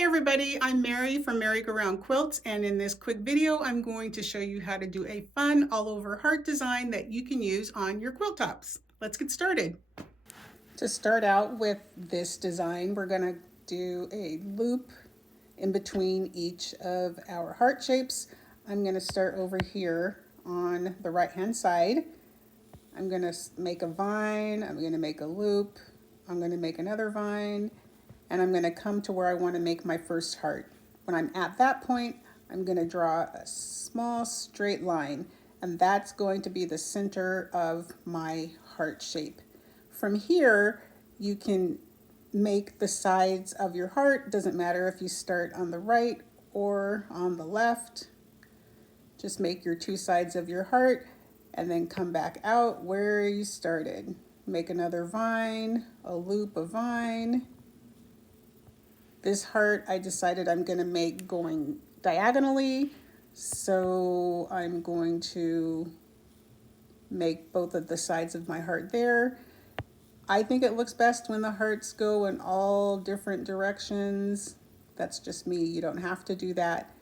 Hey everybody, I'm Mary from Merry Go Round Quilts, and in this quick video I'm going to show you how to do a fun all over heart design that you can use on your quilt tops. Let's get started. To start out with this design, we're going to do a loop in between each of our heart shapes. I'm going to start over here on the right hand side. I'm going to make a vine, I'm going to make a loop, I'm going to make another vine, and I'm going to come to where I want to make my first heart. When I'm at that point, I'm going to draw a small straight line, and that's going to be the center of my heart shape. From here, you can make the sides of your heart. Doesn't matter if you start on the right or on the left. Just make your two sides of your heart and then come back out where you started. Make another vine, a loop, a vine. This heart I decided I'm going to make going diagonally, so I'm going to make both of the sides of my heart there. I think it looks best when the hearts go in all different directions. That's just me. You don't have to do that.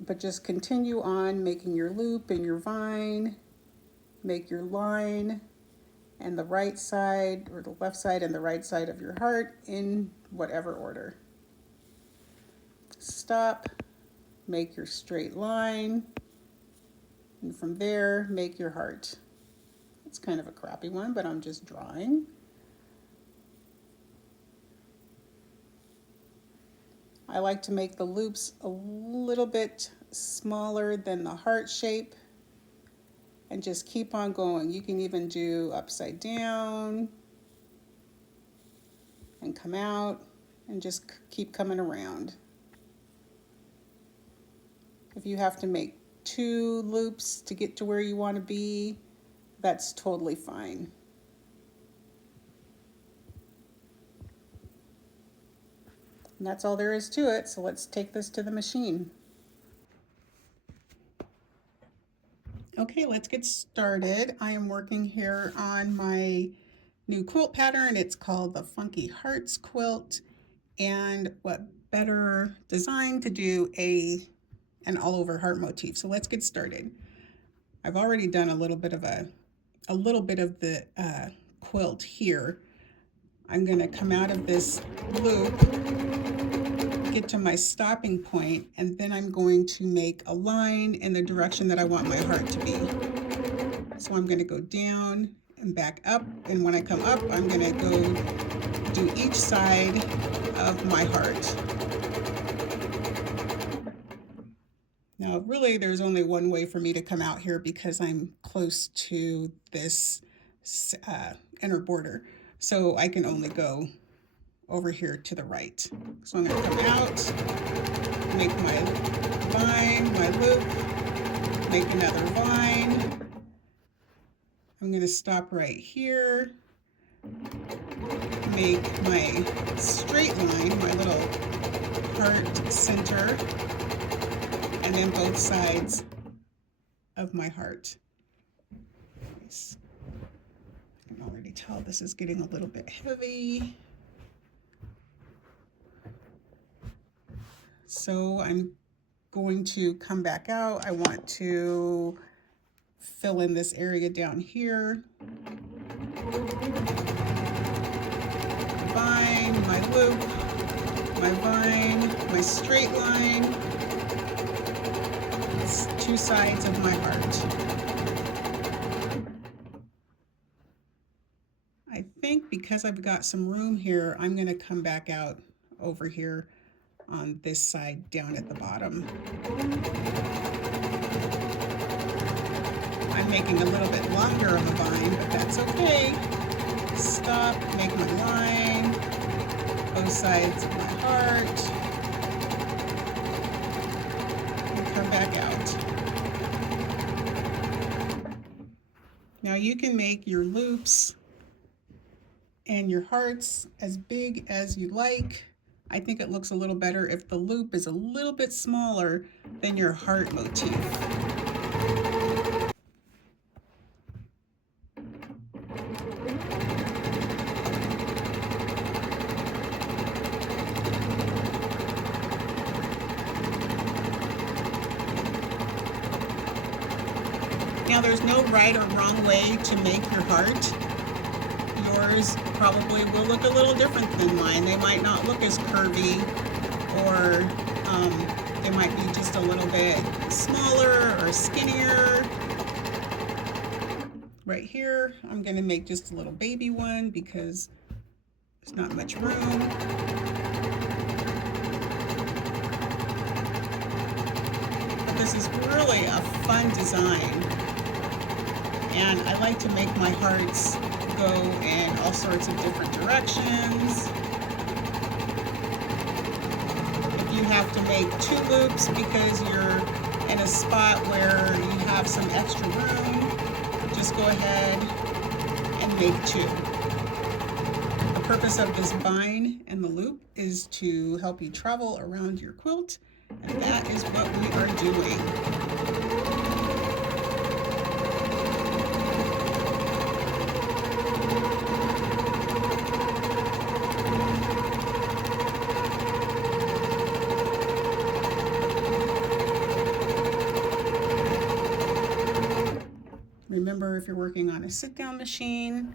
But just continue on making your loop and your vine, make your line, and the right side or the left side and the right side of your heart in whatever order. Stop, make your straight line, and from there make your heart. It's kind of a crappy one, but I'm just drawing. I like to make the loops a little bit smaller than the heart shape and just keep on going. You can even do upside down and come out and just keep coming around. If you have to make 2 loops to get to where you want to be, that's totally fine. And that's all there is to it, so let's take this to the machine. Okay, let's get started. I am working here on my new quilt pattern. It's called the Funky Hearts quilt, and what better design to do an all over heart motif. So let's get started. I've already done a little bit of the quilt here. I'm going to come out of this loop, get to my stopping point, and then I'm going to make a line in the direction that I want my heart to be. So I'm going to go down and back up, and when I come up, I'm going to go do each side of my heart. Now, really, there's only one way for me to come out here because I'm close to this inner border. So I can only go over here to the right. So I'm going to come out, make my vine, my loop, make another vine. I'm going to stop right here, make my straight line, my little heart center, and then both sides of my heart. Nice. I can already tell this is getting a little bit heavy. So I'm going to come back out. I want to fill in this area down here. Vine, my loop, my vine, my straight line. It's 2 sides of my heart. I think because I've got some room here, I'm going to come back out over here on this side down at the bottom. I'm making a little bit longer of a vine, but that's okay. Stop, make my line, both sides of my heart, and come back out. Now you can make your loops and your hearts as big as you like. I think it looks a little better if the loop is a little bit smaller than your heart motif. Now there's no right or wrong way to make your heart. Yours probably will look a little different than mine. They might not look as curvy, or they might be just a little bit smaller or skinnier. Right here, I'm going to make just a little baby one because there's not much room. But this is really a fun design, and I like to make my hearts go in all sorts of different directions. If you have to make 2 loops because you're in a spot where you have some extra room, just go ahead and make 2. The purpose of this bind and the loop is to help you travel around your quilt, and that is what we are doing. Remember, if you're working on a sit-down machine,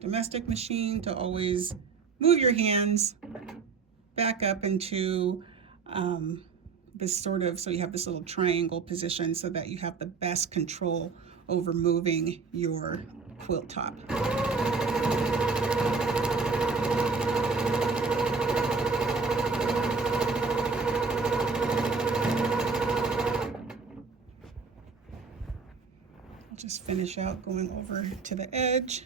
domestic machine, to always move your hands back up into this sort of, so you have this little triangle position so that you have the best control over moving your quilt top. Just finish out going over to the edge.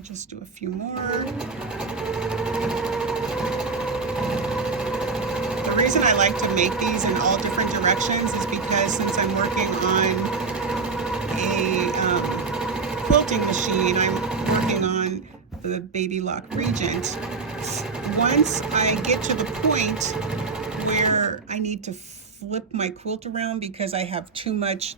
Just do a few more. The reason I like to make these in all different directions is because since I'm working on a quilting machine, I'm working on the Baby Lock Regent. Once I get to the point where I need to flip my quilt around because I have too much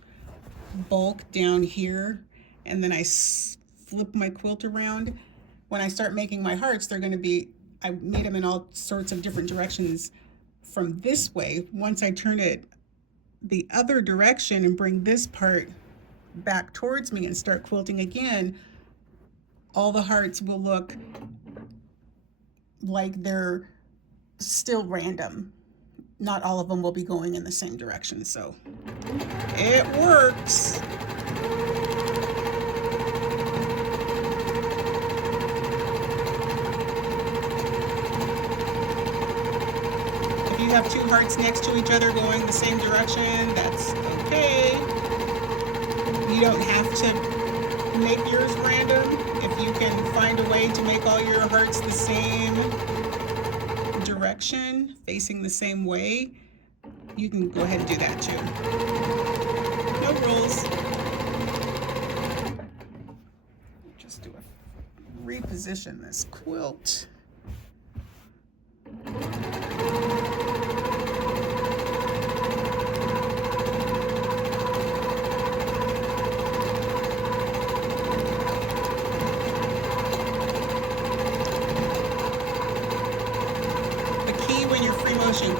bulk down here, and then I flip my quilt around, when I start making my hearts, they're going to be, I made them in all sorts of different directions from this way. Once I turn it the other direction and bring this part back towards me and start quilting again, all the hearts will look like they're still random. Not all of them will be going in the same direction, so it works. You have 2 hearts next to each other going the same direction, that's okay. You don't have to make yours random. If you can find a way to make all your hearts the same direction, facing the same way, you can go ahead and do that too. No rules. Just do a reposition this quilt.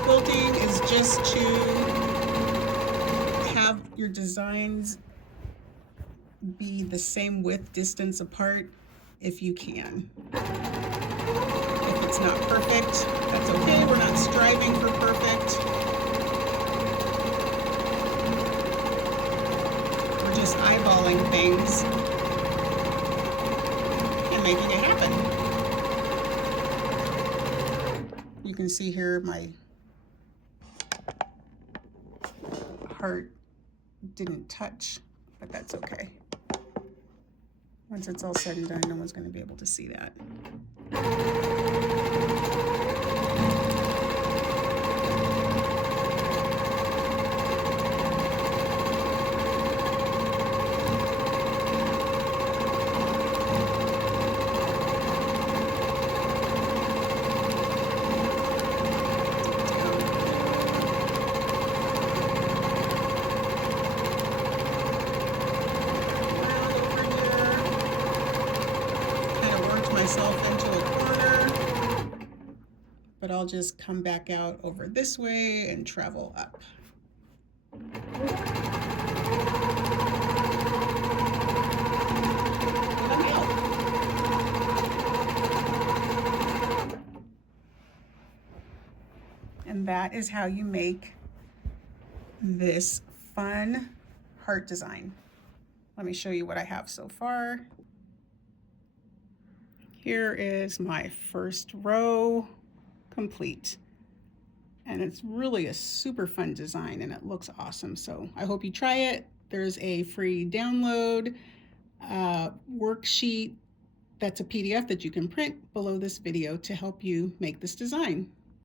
Quilting is just to have your designs be the same width distance apart if you can. If it's not perfect, that's okay. We're not striving for perfect. We're just eyeballing things and making it happen. You can see here my heart didn't touch, but that's okay. Once it's all said and done, no one's going to be able to see that. Myself into a corner, but I'll just come back out over this way and travel up. And that is how you make this fun heart design. Let me show you what I have so far. Here is my first row complete. And it's really a super fun design and it looks awesome. So I hope you try it. There's a free download worksheet that's a PDF that you can print below this video to help you make this design.